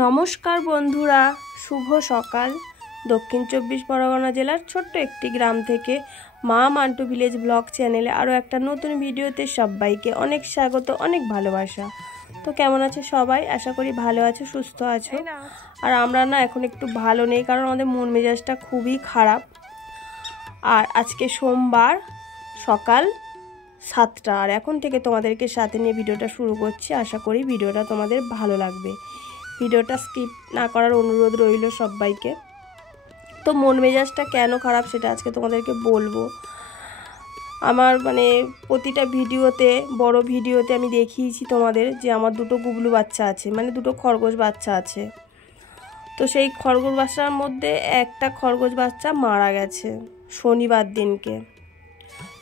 নমস্কার বন্ধুরা, শুভ সকাল। দক্ষিণ 24 পরগনা জেলার ছোট্ট একটি গ্রাম থেকে মা মান্টু ভিলেজ ব্লগ চ্যানেলে আরও একটা নতুন ভিডিওতে সবাইকে অনেক স্বাগত, অনেক ভালোবাসা। তো কেমন আছে সবাই? আশা করি ভালো আছো, সুস্থ আছো। আর আমরা না এখন একটু ভালো নেই, কারণ আমাদের মন মেজাজটা খুবই খারাপ। আর আজকে সোমবার সকাল 7টা, আর এখন থেকে তোমাদেরকে সাথে নিয়ে ভিডিওটা শুরু করছি। আশা করি ভিডিওটা তোমাদের ভালো লাগবে। ভিডিওটা স্কিপ না করার অনুরোধ রইল সবাইকে। তো মন মেজাজটা কেন খারাপ সেটা আজকে তোমাদেরকে বলবো। আমার প্রতিটা ভিডিওতে, বড় ভিডিওতে আমি দেখিয়েছি তোমাদের যে আমার দুটো গুবলু বাচ্চা আছে, দুটো খরগোশ বাচ্চা আছে। তো সেই খরগোশ বাচ্চার মধ্যে একটা খরগোশ বাচ্চা মারা গেছে শনিবার দিনকে।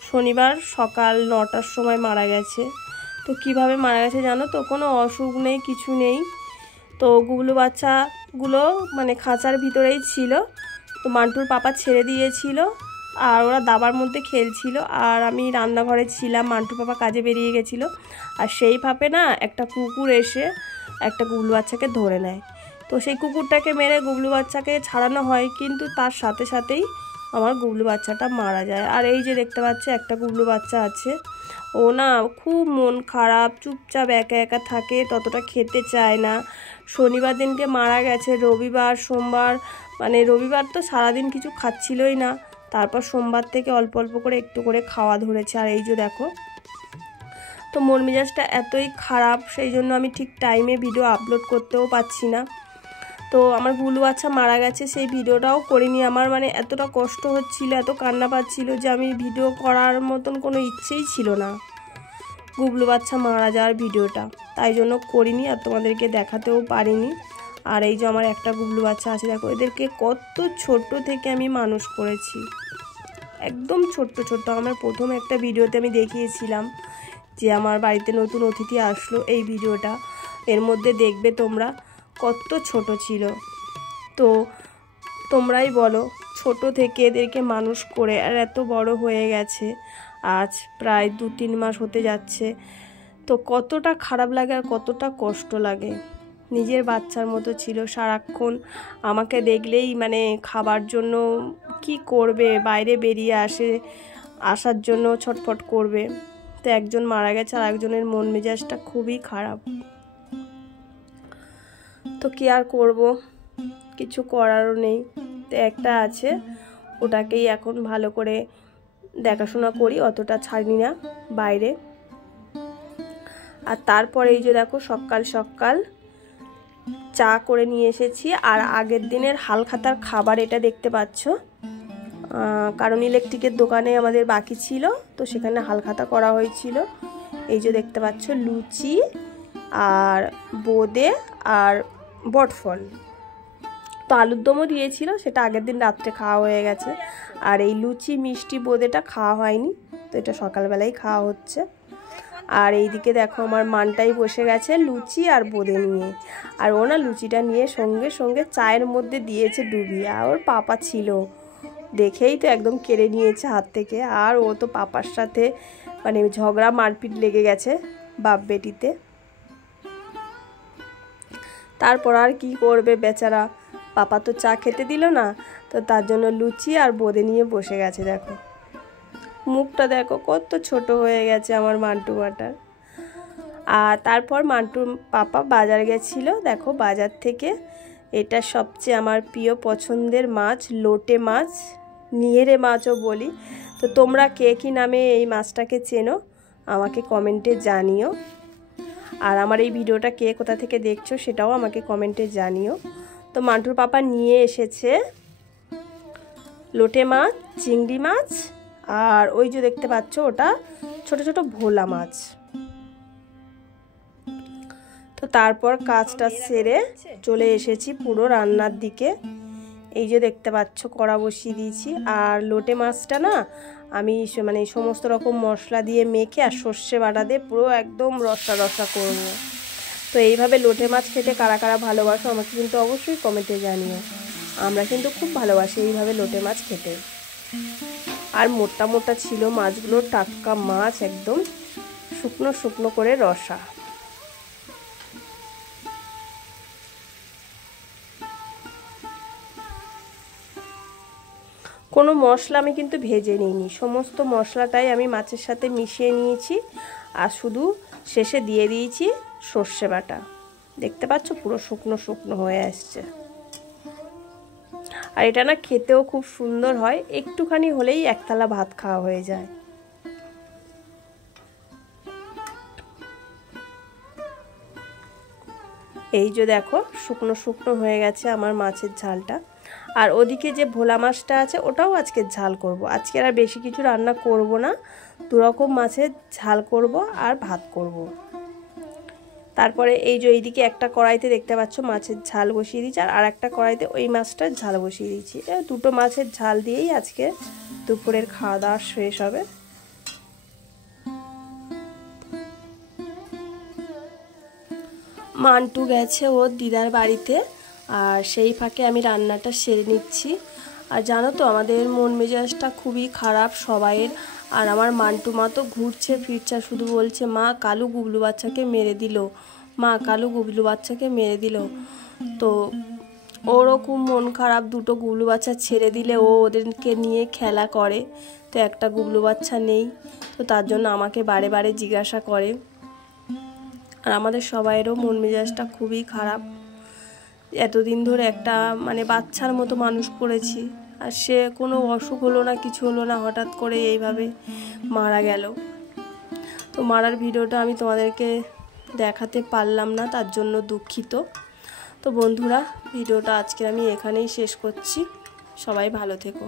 শনিবার সকাল 9টার সময় মারা গেছে। তো কিভাবে মারা গেছে জানো তো? কোনো অসুখ নেই, কিছু নেই। তো গুবলু বাচ্চাগুলো খাঁচার ভিতরেই ছিল। তো মান্টুর পাপা ছেড়ে দিয়েছিল, আর ওরা দাবার মধ্যে খেলছিল, আর আমি রান্নাঘরে ছিলাম। মান্টুর পাপা কাজে বেরিয়ে গেছিলো, আর সেই ভাবে না একটা কুকুর এসে একটা গুবলু বাচ্চাকে ধরে নেয়। তো সেই কুকুরটাকে মেরে গুবলু বাচ্চাকে ছাড়ানো হয়, কিন্তু তার সাথে সাথেই আমার গুবলু বাচ্চাটা মারা যায়। আর এই যে দেখতে পাচ্ছ একটা গুবলু বাচ্চা আছে, ও না খুব মন খারাপ, চুপচাপ একা একা থাকে, ততটা খেতে চায় না। শনিবার দিনকে মারা গেছে, রবিবার সোমবার রবিবার তো সারাদিন কিছু খাচ্ছিলই না। তারপর সোমবার থেকে অল্প অল্প করে একটু করে খাওয়া ধরেছে। আর এই যে দেখো, তো মন মেজাজটা এতই খারাপ, সেই জন্য আমি ঠিক টাইমে ভিডিও আপলোড করতেও পারছি না। তো আমার গুবলু বাচ্চা মারা গেছে, সেই ভিডিওটাও করিনি। আমার এতটা কষ্ট হচ্ছিল, এত কান্না পাচ্ছিল যে আমি ভিডিও করার মতন কোনো ইচ্ছেই ছিল না গুবলু বাচ্চা মারা যাওয়ার ভিডিওটা, তাই জন্য করিনি আর তোমাদেরকে দেখাতেও পারিনি। আর এই যে আমার একটা গুবলু বাচ্চা আছে, দেখো এদেরকে কত ছোট থেকে আমি মানুষ করেছি, একদম ছোট্ট ছোট্ট। আমার প্রথম একটা ভিডিওতে আমি দেখিয়েছিলাম যে আমার বাড়িতে নতুন অতিথি আসলো, এই ভিডিওটা এর মধ্যে দেখবে তোমরা কত ছোট ছিল। তো তোমরাই বলো, ছোট থেকে এদেরকে মানুষ করে আর এত বড় হয়ে গেছে, আজ প্রায় 2-3 মাস হতে যাচ্ছে। তো কতটা খারাপ লাগে আর কতটা কষ্ট লাগে। নিজের বাচ্চার মতো ছিল, সারাক্ষণ আমাকে দেখলেই খাবার জন্য কি করবে, বাইরে বেরিয়ে আসার জন্য ছটফট করবে। তো একজন মারা গেছে, আর একজনের মন মেজাজটা খুবই খারাপ। তো কি আর করব, কিছু করারও নেই। তো একটা আছে, ওটাকেই এখন ভালো করে দেখাশোনা করি, অতটা ছাড়ি না বাইরে। আর তারপরে এই যে দেখো সকাল সকাল চা করে নিয়ে এসেছি, আর আগের দিনের হালখাতার খাবার এটা দেখতে পাচ্ছ, কারণ ইলেকট্রিকের দোকানে আমাদের বাকি ছিল, তো সেখানে হালখাতা করা হয়েছিল। এই যে দেখতে পাচ্ছ লুচি আর বোঁদে আর বটফল। তো আলুর দমও দিয়েছিল, সেটা আগের দিন রাত্রে খাওয়া হয়ে গেছে। আর এই লুচি মিষ্টি বোঁদেটা খাওয়া হয়নি, তো এটা সকালবেলায় খাওয়া হচ্ছে। আর এইদিকে দেখো আমার মানটাই বসে গেছে লুচি আর বোঁদে নিয়ে, আর ও না লুচিটা নিয়ে সঙ্গে সঙ্গে চায়ের মধ্যে দিয়েছে ডুবিয়ে। আর ওর পাপা ছিল, দেখেই তো একদম কেড়ে নিয়েছে হাত থেকে। আর ও তো পাপার সাথে ঝগড়া মারপিট লেগে গেছে বাপ বেটিতে। তারপর আর কি করবে বেচারা, পাপা তো চা খেতে দিল না, তো তার জন্য লুচি আর বোঁদে নিয়ে বসে গেছে। দেখো মুখটা দেখো কত ছোট হয়ে গেছে আমার মান্টু মাটার। আর তারপর মান্টুর পাপা বাজার গেছিল, দেখো বাজার থেকে এটা সবচেয়ে আমার প্রিয় পছন্দের মাছ, লোটে মাছ, নিয়েরে মাছও বলি। তো তোমরা কে কী নামে এই মাছটাকে চেনো আমাকে কমেন্টে জানিও। আর আমার এই ভিডিওটা কে কোথা থেকে দেখছো সেটাও আমাকে কমেন্টে জানিও। তো মান্টুর পাপা নিয়ে এসেছে লোটে মাছ, চিংড়ি মাছ, আর ওই যে দেখতে পাচ্ছ ওটা ছোট ছোট ভোলা মাছ। তো তারপর কাজটা সেরে চলে এসেছি পুরো রান্নার দিকে। এই যে দেখতে পাচ্ছ কড়া বসিয়ে দিয়েছি। আর লোটে মাছটা না আমি সমস্ত রকম মশলা দিয়ে মেখে আর সর্ষে বাটা দিয়ে পুরো একদম রসা রসা করব। তো এইভাবে লোটে মাছ খেতে কারা কারা ভালোবাসো আমাকে কিন্তু অবশ্যই কমেন্টে জানিও। আমরা কিন্তু খুব ভালোবাসি এইভাবে লোটে মাছ খেতে। আর মোটা মোটা ছিল মাছগুলো, টাটকা মাছ, একদম শুকনো শুকনো করে রসা। কোনো মশলা আমি কিন্তু ভেজে নিইনি, সমস্ত মশলাটাই আমি মাছের সাথে মিশিয়ে নিয়েছি আর শুধু শেষে দিয়ে দিয়েছি সর্ষে বাটা। দেখতে পাচ্ছ পুরো শুকনো শুকনো হয়ে আসছে। আর এটা না খেতেও খুব সুন্দর হয়, একটুখানি হলেই এক থালা ভাত খাওয়া হয়ে যায়। এই যে দেখো শুকনো শুকনো হয়ে গেছে আমার মাছের ঝালটা। আর ওদিকে যে ভোলা মাছটা আছে ওটাও আজকে ঝাল করব। আজকে আর বেশি কিছু রান্না করব না, দুরকম মাছের ঝাল করব আর ভাত করব। তারপরে এই যে এইদিকে একটা কড়াইতে দেখতে পাচ্ছ মাছের ঝাল বসিয়ে দিয়েছি, আর একটা কড়াইতে ওই মাছটার ঝাল বসিয়ে দিয়েছি। দুটো মাছের ঝাল দিয়েই আজকে দুপুরের খাওয়া দাওয়া শেষ হবে। মান্টু গেছে ওর দিদার বাড়িতে, আর সেই ফাঁকে আমি রান্নাটা সেরে নিচ্ছি। আর জানো তো আমাদের মন মেজাজটা খুবই খারাপ সবাইয়ের। আর আমার মান্টু মা তো ঘুরছে ফিরছে, শুধু বলছে মা কালু গুবলু বাচ্চাকে মেরে দিল, মা কালু গুবলু বাচ্চাকে মেরে দিল। তো ওরও খুব মন খারাপ, দুটো গুবলু বাচ্চা ছেড়ে দিলে ও ওদেরকে নিয়ে খেলা করে, তো একটা গুবলু বাচ্চা নেই, তো তার জন্য আমাকে বারে বারে জিজ্ঞাসা করে। আর আমাদের সবাইয়েরও মন মেজাজটা খুবই খারাপ। এতদিন ধরে একটা মানে বাচ্চার মতো মানুষ করেছি, আর সে কোনো অসুখ হলো না, কিছু হলো না, হঠাৎ করে এইভাবে মারা গেল। তো মারার ভিডিওটা আমি তোমাদেরকে দেখাতে পারলাম না, তার জন্য দুঃখিত। তো বন্ধুরা ভিডিওটা আজকে আমি এখানেই শেষ করছি। সবাই ভালো থেকো।